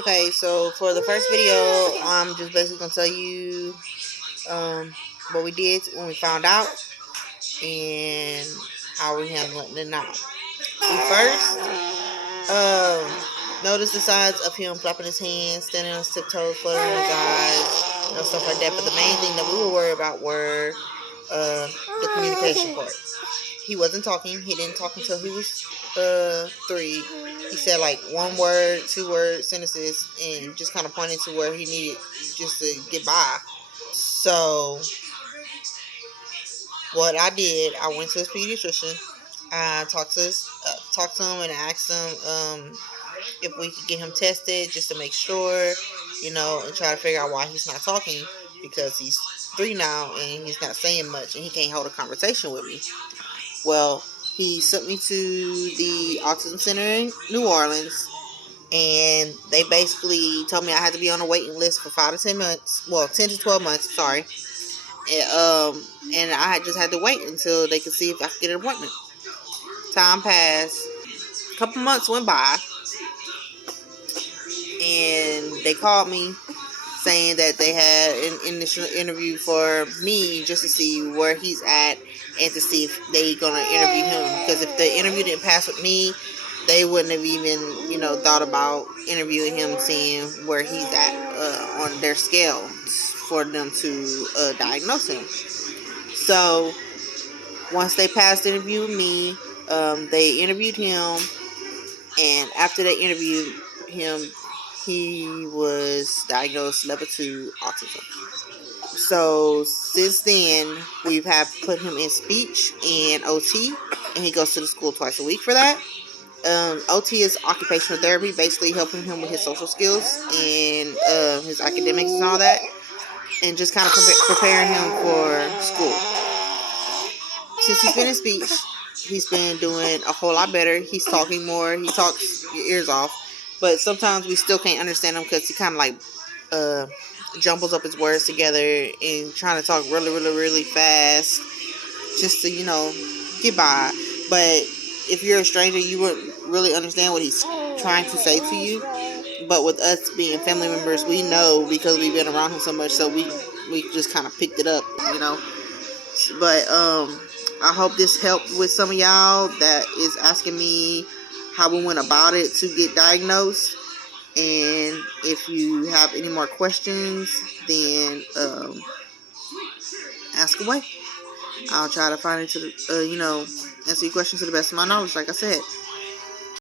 Okay, so for the first video, I'm just basically gonna tell you what we did when we found out and how we handling it now. We first noticed the signs of him flopping his hands, standing on his tiptoes, fluttering his eyes, stuff like that. But the main thing that we were worried about were the communication part. He wasn't talking. He didn't talk until he was 3. He said like one word, 2 word sentences, and just kind of pointed to where he needed just to get by. So what I did, I went to his pediatrician. I talked to him and asked him if we could get him tested just to make sure, and try to figure out why he's not talking, because he's 3 now and he's not saying much and he can't hold a conversation with me. Well, he sent me to the autism center in New Orleans, and they basically told me I had to be on a waiting list for 5 to 10 months. Well, 10 to 12 months. Sorry, and I just had to wait until they could see if I could get an appointment. Time passed. A couple months went by, and they called me saying that they had an initial interview for me just to see where he's at and to see if they gonna interview him. Because if the interview didn't pass with me, they wouldn't have even thought about interviewing him, seeing where he's at on their scale for them to diagnose him. So once they passed the interview with me, they interviewed him, and after they interviewed him, he was diagnosed level 2 autism. So since then, we've have put him in speech and OT, and he goes to the school twice a week for that. OT is occupational therapy, basically helping him with his social skills and his academics and all that, and just kind of preparing him for school. Since he's been in speech, he's been doing a whole lot better. He's talking more. He talks your ears off, but sometimes we still can't understand him because he kind of like jumbles up his words together and trying to talk really, really, really fast just to get by. But if you're a stranger, you wouldn't really understand what he's trying to say to you. But with us being family members, we know because we've been around him so much, so we just kind of picked it up. But I hope this helped with some of y'all that is asking me how we went about it to get diagnosed. And if you have any more questions, then ask away. I'll try to find answer your questions to the best of my knowledge, like I said.